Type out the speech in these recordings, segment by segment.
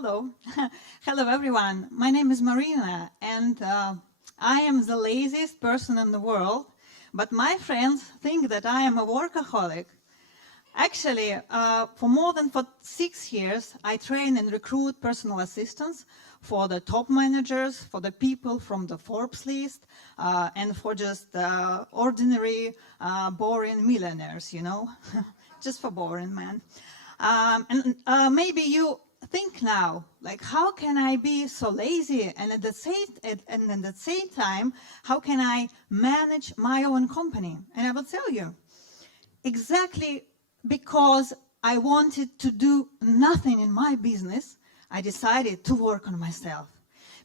Hello. Hello, everyone. My name is Marina, and I am the laziest person in the world, but my friends think that I am a workaholic. Actually, for more than 6 years, I train and recruit personal assistants for the top managers, for the people from the Forbes list, and for just ordinary, boring millionaires, you know, just for boring, man. Maybe you think now, like, how can I be so lazy, and at the same time, how can I manage my own company? And I will tell you, exactly because I wanted to do nothing in my business, I decided to work on myself.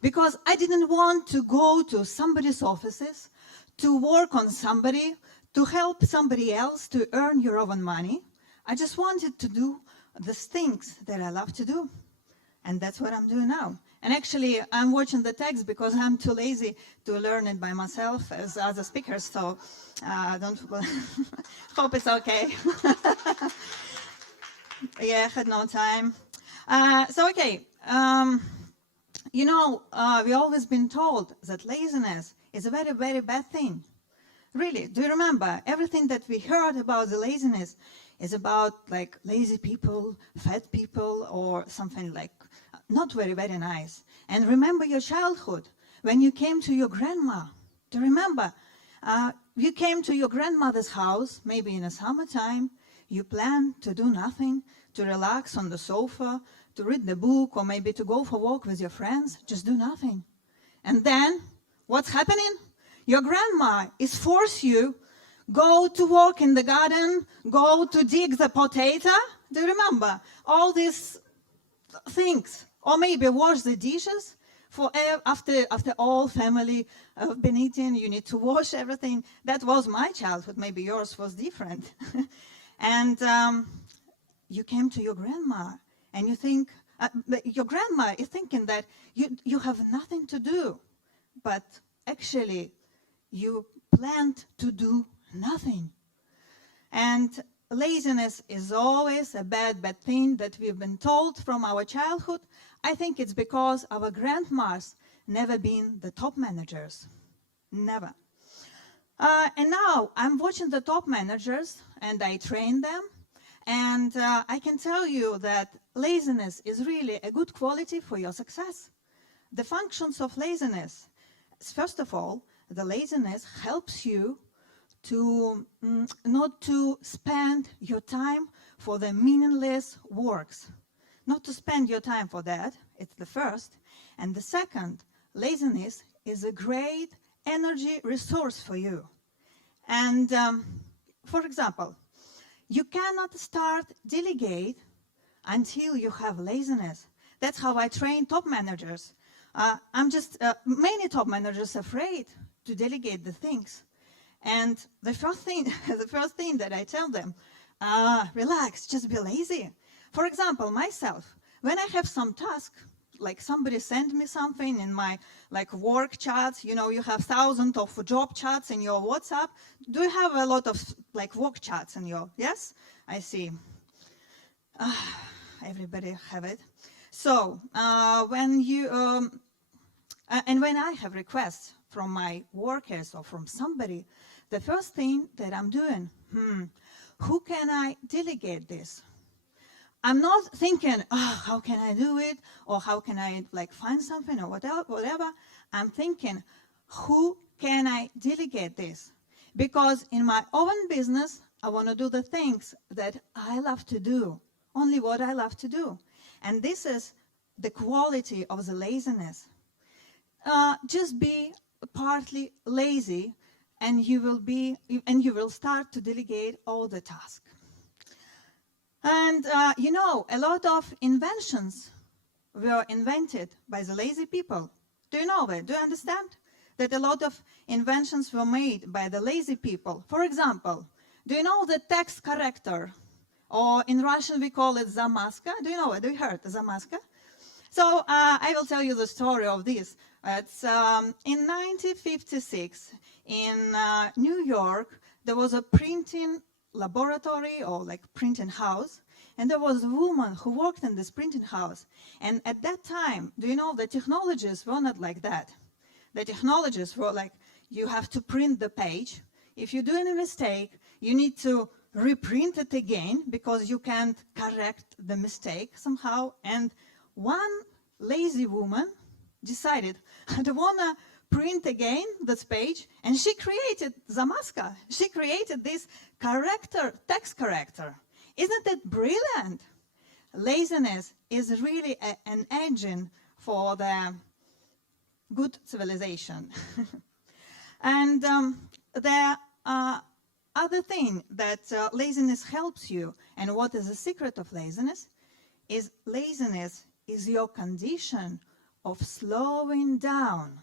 Because I didn't want to go to somebody's offices, to work on somebody, to help somebody else to earn your own money. I just wanted to do the things that I love to do. And that's what I'm doing now. And actually, I'm watching the text because I'm too lazy to learn it by myself as other speakers, so don't hope it's okay. Yeah, I had no time. We've always been told that laziness is a very, very bad thing. Really, do you remember? Everything that we heard about the laziness is about like lazy people, fat people, or something like not very, very nice. And remember your childhood, when you came to your grandma. Do you remember? You came to your grandmother's house, maybe in the summertime. You planned to do nothing, to relax on the sofa, to read the book, or maybe to go for a walk with your friends. Just do nothing. And then, what's happening? Your grandma is force you, go to walk in the garden, go to dig the potato. Do you remember? All these things. Or maybe wash the dishes. After all family have been eating, you need to wash everything. That was my childhood. Maybe yours was different. And you came to your grandma, and you think, your grandma is thinking that you have nothing to do. But actually, you planned to do nothing. And laziness is always a bad thing that we've been told from our childhood. I think it's because our grandmas never been the top managers. Never. And now I'm watching the top managers and I train them. And I can tell you that laziness is really a good quality for your success. The functions of laziness. First of all, the laziness helps you to not to spend your time for the meaningless works. Not to spend your time for that, it's the first. And the second, laziness is a great energy resource for you. And for example, you cannot start Delegate until you have laziness. That's how I train top managers. Many top managers are afraid to delegate the things. And the first thing that I tell them, relax, just be lazy. For example, myself, when I have some task, like somebody sent me something in my work chats, you know, you have thousands of job chats in your WhatsApp. Do you have a lot of work chats in your, yes? I see. Everybody have it. So when I have requests from my workers or from somebody, the first thing that I'm doing, who can I delegate this? I'm not thinking, how can I do it? Or how can I find something or whatever. I'm thinking, who can I delegate this? Because in my own business, I want to do the things that I love to do. Only what I love to do. And this is the quality of the laziness. Just be partly lazy, and you will start to delegate all the tasks. And a lot of inventions were invented by the lazy people. Do you know that? Do you understand that a lot of inventions were made by the lazy people? For example, do you know the text corrector? Or in Russian we call it zamaska. Do you know it? Do you heard zamaska? So I will tell you the story of this. It's in 1956 in New York. There was a printing laboratory or like printing house, and there was a woman who worked in this printing house. And at that time, do you know, the technologies were not like that. The technologies were like, you have to print the page. If you do any mistake, you need to reprint it again because you can't correct the mistake somehow. And one lazy woman decided, I don't want to print again this page, and she created Zamaska. She created this corrector, text corrector. Isn't it brilliant? Laziness is really an engine for the good civilization. And the other thing that laziness helps you, and what is the secret of laziness, is laziness is your condition of slowing down.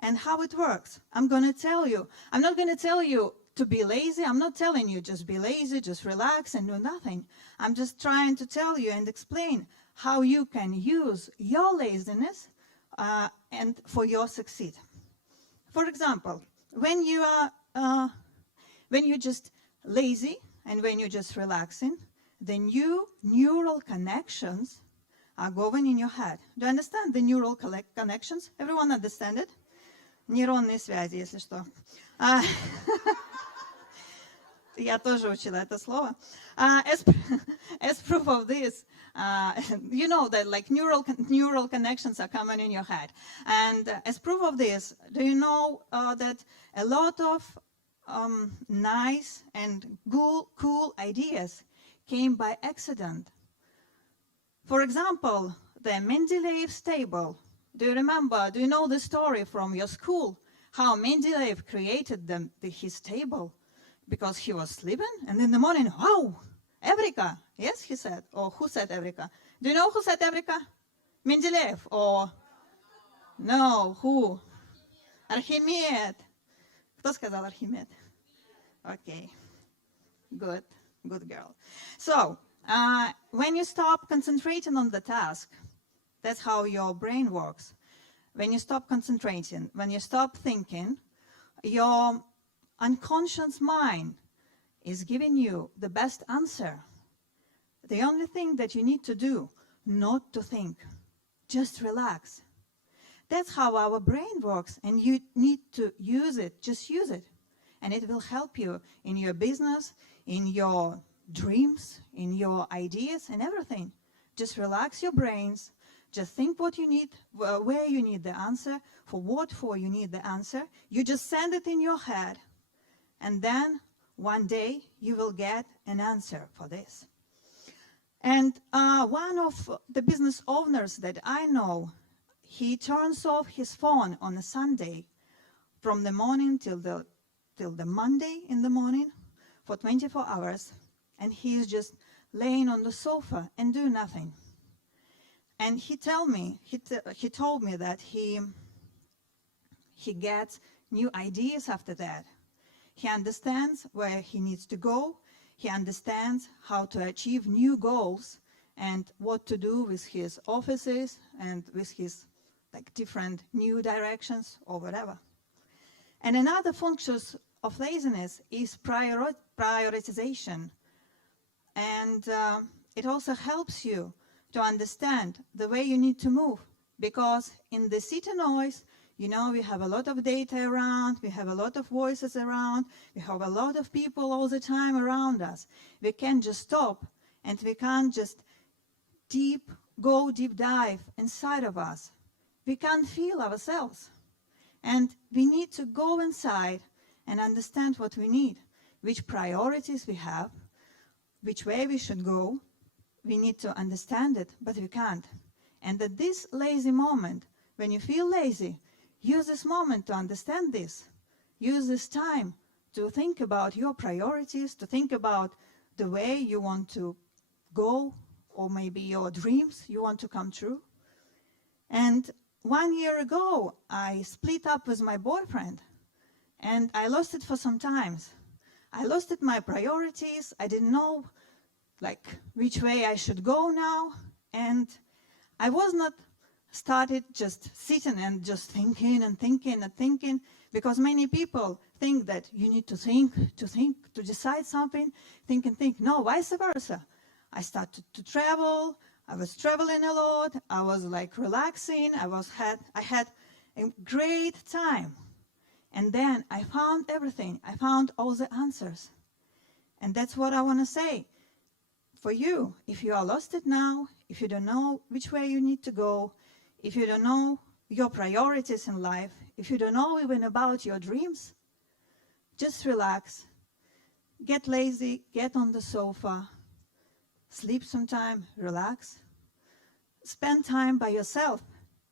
And how it works, I'm going to tell you. I'm not going to tell you to be lazy. I'm not telling you just be lazy, just relax and do nothing. I'm just trying to tell you and explain how you can use your laziness and for your succeed. For example, when you're just lazy and when you're just relaxing, the new neural connections are going in your head. Do you understand the neural connections? Everyone understand it? Нейронные связи, если что. Я тоже учила это слово. As proof of this, you know that like neural connections are coming in your head. And as proof of this, do you know that a lot of nice and cool ideas came by accident? For example, the Mendeleev's table. Do you remember, do you know the story from your school? How Mendeleev created his table because he was sleeping, and in the morning, wow, Eureka! Yes, he said. Or who said Eureka? Do you know who said Eureka? Mendeleev. Or no, who? Archimед. Кто сказал Архимед? Okay, good girl. So, when you stop concentrating on the task, that's how your brain works. When you stop concentrating, when you stop thinking, your unconscious mind is giving you the best answer. The only thing that you need to do, not to think, just relax. That's how our brain works, and you need to use it, just use it. And it will help you in your business, in your dreams, in your ideas, and everything. Just relax your brains. Just think what you need, where you need the answer, for what for you need the answer. You just send it in your head, and then one day you will get an answer for this. And one of the business owners that I know, he turns off his phone on a Sunday from the morning till the Monday in the morning for 24 hours, and he's just laying on the sofa and doing nothing. And he told me that he gets new ideas after that. He understands where he needs to go. He understands how to achieve new goals and what to do with his offices and with his like different new directions or whatever. And another function of laziness is prioritization. And it also helps you to understand the way you need to move, because in the city noise, you know, we have a lot of data around, we have a lot of voices around, we have a lot of people all the time around us. We can't just stop, and we can't just go deep dive inside of us. We can't feel ourselves. And we need to go inside and understand what we need, which priorities we have, which way we should go. We need to understand it, but we can't. And at this lazy moment, when you feel lazy, use this moment to understand this. Use this time to think about your priorities, to think about the way you want to go, or maybe your dreams you want to come true. And 1 year ago, I split up with my boyfriend, and I lost it for some time. I lost it, my priorities. I didn't know like which way I should go now, and I was not started just sitting and just thinking and thinking and thinking, Because many people think that you need to think, to decide something, think and think. No, vice versa. I started to travel. I was traveling a lot. I was like relaxing. I had a great time. And then I found everything. I found all the answers. And that's what I want to say. For you, if you are lost it now, if you don't know which way you need to go, if you don't know your priorities in life, if you don't know even about your dreams, just relax, get lazy, get on the sofa, sleep sometime, relax, spend time by yourself,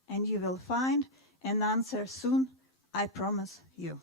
and you will find an answer soon, I promise you.